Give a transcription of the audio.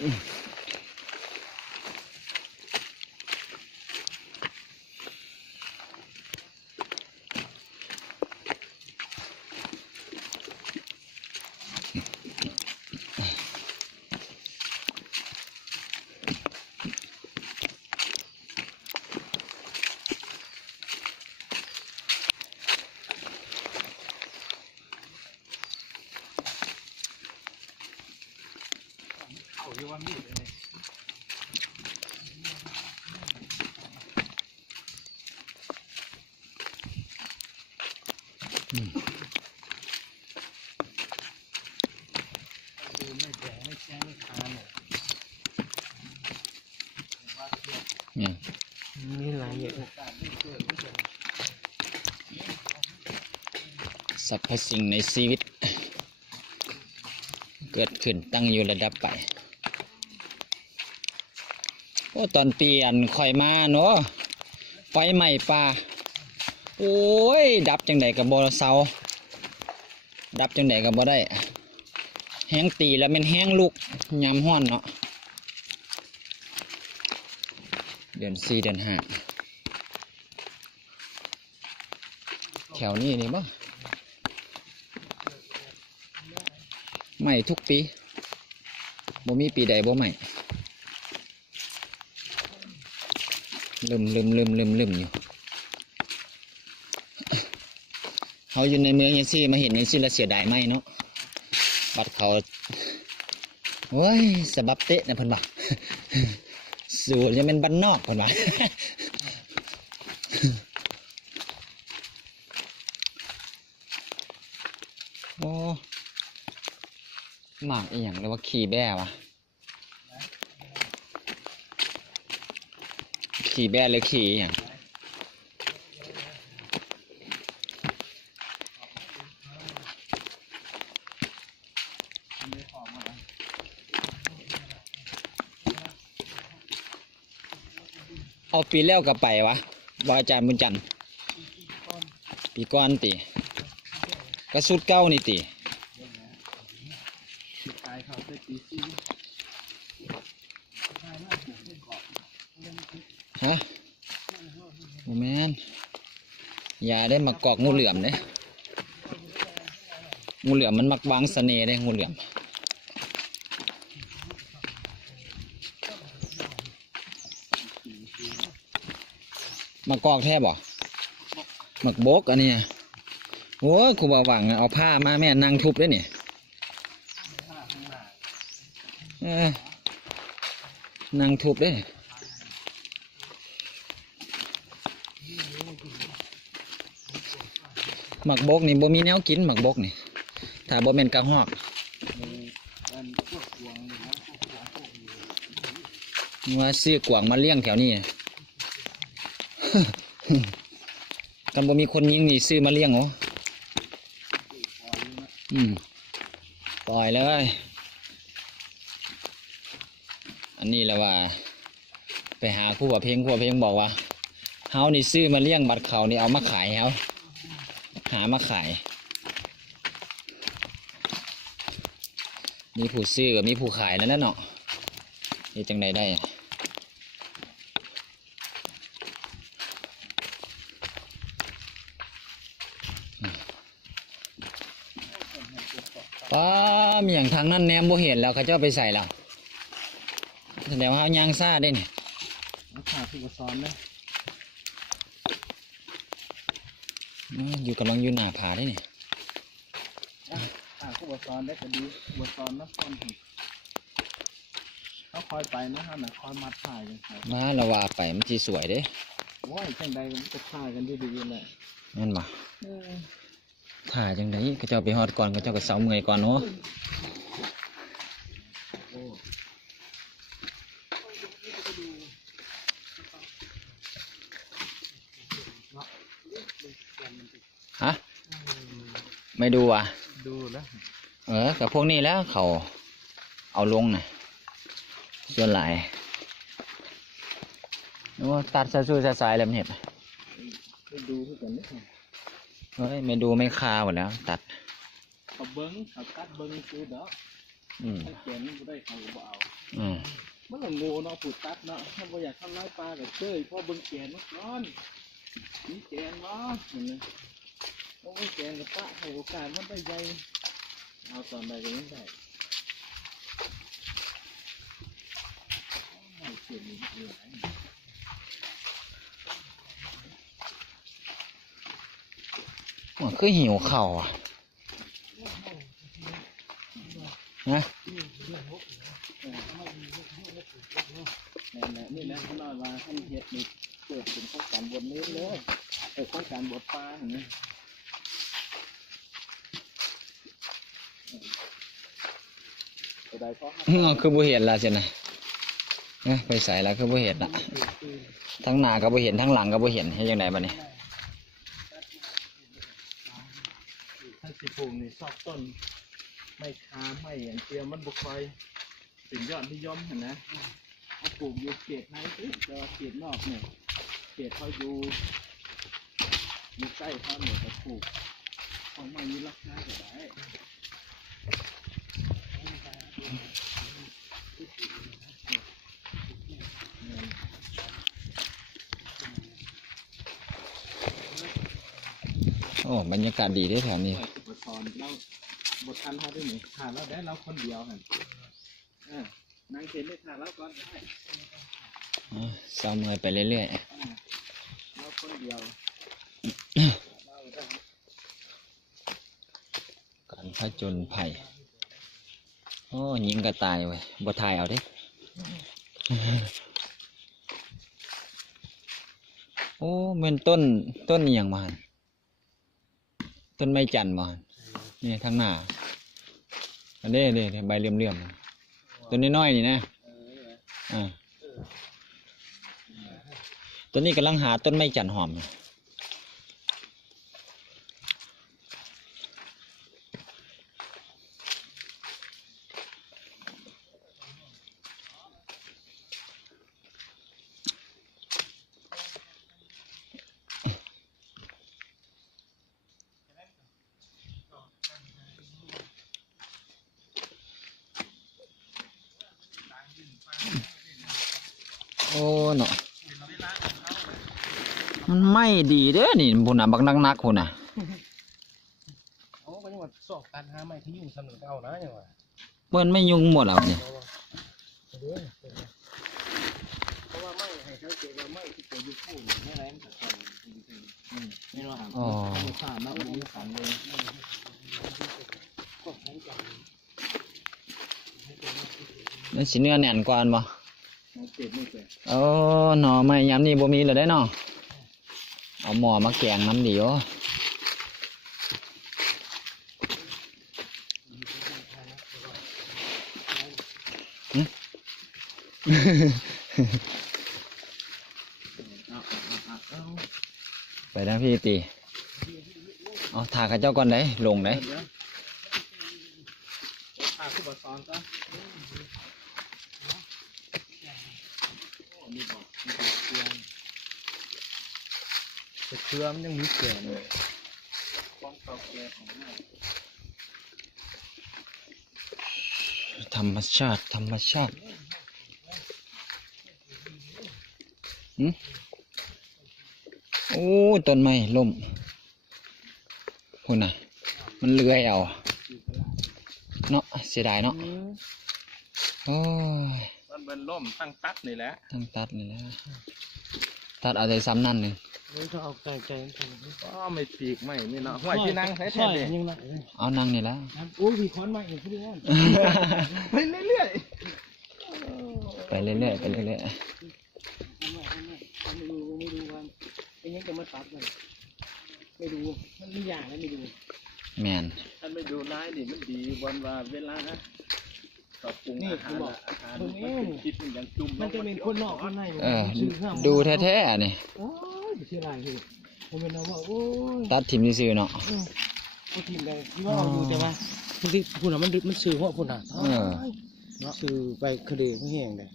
นี่ลายเยอะสรรพสิ่งในชีวิตเกิดขึ้นตั้งอยู่ระดับไปโอ้ตอนปีอันค่อยมาเนาะไฟไหม้ป่าโอ้ยดับจังไดกับบ่เซาดับจังไดกับบ่ได้แห้งตีแล้วมันแห้งลุกยำห้อนเนาะเดือน4 เดือน 5แถวนี้นี่บ่ไหม้ทุกปีบ่มีปีใดบ่ไหม้ลืมอยู่เขาอยู่ในเมืองยังซี่มาเห็นยังซี่แล้วเสียดายไหมเนาะบัดเขาโอ้ยสบับเตะนะเพิ่นบอกสูตรจะเป็นบ้านนอกเพิ่นว่าโอ้หมากอีหยังเรียกว่าขี่แบ่วะขี่แบ่หรือขี่อีหยังเอาปีแล้วก็ไปวะบอาจารย์บุญจันทร์ปีก้อนตีกระสุดเก้านี่ตีฮะโอ้แมนอย่าได้มากอกงูเหลือมเนี่ยงูเหลือมมันมักวางเสน่ห์ได้งูเหลือมมากอกแทบบ่หมักบกอันนี้โอ้ยครูบาหวังเอาผ้ามาแม่นั่งทุบได้เนี่ยนั่งทุบได้หมักบกนี่บ่มีแนวกินหมักบกนี่ถ้าบ่เป็นกระหอกว่าซื้อกวางมาเลี้ยงแถวนี้กันบ่มีคนยิงนี่ซื้อมาเลี้ยงเหรอปล่อยเลยอันนี้แหละว่าไปหาครูบาเพ่งบอกว่าเฮานี่ซื้อมาเลี้ยงบัดเขานี่เอามาขายเฮาหามาขายมีผู้ซื้อกับมีผู้ขายแล้วนั่นเนาะนี่จังไดได้ป้ามีอย่างทางนั้นแนมบ่เห็นแล้วเขาเจ้าไปใส่แล้วแสดงว่าย่างซ่าได้นี่ขาพี่ก็ซ้อนเลยอยู่กำลังอยู่หน้าผาได้นี่ผู้บซ้อนได้ก็ดีบซ้อนนะซ้อนเขาคอยไปนะฮะคอยมัดถ่ายกันมาละว่าไปมันจีสวยเด้ว้ายจังใดมันจะถ่ายกันดีๆเลยนั่นบ่ถ่ายจังไดก็เจ้าไปฮอดก่อนก็เจ้าก็เสาเมื่อยก่อนเนาะฮะไม่ดูอ่ะดูแล้วกับพวกนี้แล้วเขาเอาลงน่ะส่วนหลายนึกว่าตัดซะสู้ซะสายแล้วมันเห็นไม่ดูทุกคนนี่เฮ้ยไม่ดูไม่คาหมดแล้วตัดเขาเบิ้งเขาตัดเบิ้งคือเด้อ ถ้าแกนมันบ่ได้เขาก็บ่เอา อืม มันละโง่เนาะผูดตัดเนาะถ้าบ่อยากทำร้ายปลาก็เจ้ยพ่อเบิ่งแกนมันก่อนมีแกนบ่เห็นไหมบ่มีแกนก็ปะให้โอกาสมันได้ใหญ่เอาตอนใดก็ยังได้เอาเสียนี่เหลือไหน มันคือหิวเข่าวอ่ะนะ นี่แหละเขาเล่าว่าท่านเฮ็ดนี่เกิดเป็นโครงการบวชเน้นเลยโครงการบวชปลาเห็นไหมได้เพราะ คือบ่เห็นละเสียนะไปใส่ละคือบ่เห็นละทั้งหน้าก็บ่เห็นทั้งหลังก็บ่เห็นเฮ็ดจังไดบัดนี้ ท่านสิปลูกนี่ชอบต้นไม่ค้าไม่อย่างเดียวมันบุกไฟเป็นยอดนิยมเห็นนะเขาปลูกอยู่เขตไหนสิแต่ว่าเขตนอกเนี่ยเขตเขาอยู่ใกล้เขาเนี่ยเขาปลูกของมันมีราคาก็ได้ โอ้บรรยากาศดีเด้อแถวนี้ บทสอนเราบททันเขาด้วยนี่ถ่ายเราได้เราคนเดียวหันนั่งเขียนได้ถ่ายเราก่อนได้ ซ้อมมือไปเรื่อย เราคนเดียว ๆการผจญภัยโอ้ยิงกระต่ายไว้ยบ่ถ่ายเอาเด้ โอ้แม่นต้นอีหยังมาหั่นต้นไม้จันทร์มาหั่นนี่ทางหน้าอันนี้ใบเหลื่อมๆต้นน้อยๆนี่นะต้นนี้กำลังหาต้นไม้จันทร์หอม โอ้เนาะมันไม่ดีเด้อนี่พุ่นน่ะบักนักๆพุ่นน่ะ โอ้ก็ยังว่าสอบการหาไม้ที่ยุ่งสนุกเอานะยังว่า เปิ้นไม่ยุ่งหมดแล้วนี่ เพราะว่าไม้ให้เขาเจอว่าไม้ที่เกิดอยู่คู่ไม่แรงแต่คนไม่รู้หา อ๋อ ไม่ทราบนะมันมีขันเลย มันสิเนื้อแน่นกว่าอันบ่ มันเจ็บไม่เจ็บ โอ้หน่อไม้ยามนี้บ่มีแล้วได้เนาะเอาหม้อมาแกงน้ำดีโอ ไปนะพี่ตีเอาถ่ากับเจ้าก่อนได้ลงได้ พาขึ้นบอสอนซะมีบอกมีเกลือแต่เกลือมันยังมีเกลือเลยความเก่าแก่ของมัน ธรรมชาติโอ้ต้นไม้ล่มพุ่นน่ะมันเลื้อยเอาเนาะเสียดายเนาะโอ้ย มันเป็นล่มตั้งตัดนี่แหละ ทั้งตัดนี่แหละตัดเอาใจซ้ำนั่นหนึ่ง นี่ถ้าเอาใจก็ไม่ปีกไม่นี่เนาะห้วยที่นั่งแท้ๆเลย เอานั่งนี่แล้ว โอ้ยมีค้อนมาอีกพี่น้องไปเรื่อย ไปเรื่อยๆไปเรื่อย ไม่ดูว่าไอ้ยังจะมาตัดเลยไม่ดูมันมีอย่างแล้วไม่ดู ๆแมน ถ้าไม่ดูนายนี่มันดีวันว่าเวลาปรับปรุงอาหารมันคิดมันยังจุ่มมันจะเป็นคนนอกคนใน ดูแท้ๆนี่ โอ้ยไม่ใช่ไรคือผมเป็นน้องว่าโอ้ย ตัดถิ่มซื่อๆเนาะ เขาทีมได้ที่ว่าอยู่แต่ว่าบางทีพูดน่ะมันสื่อว่าพูดน่ะสื่อไปคดีไม่แห้งเลย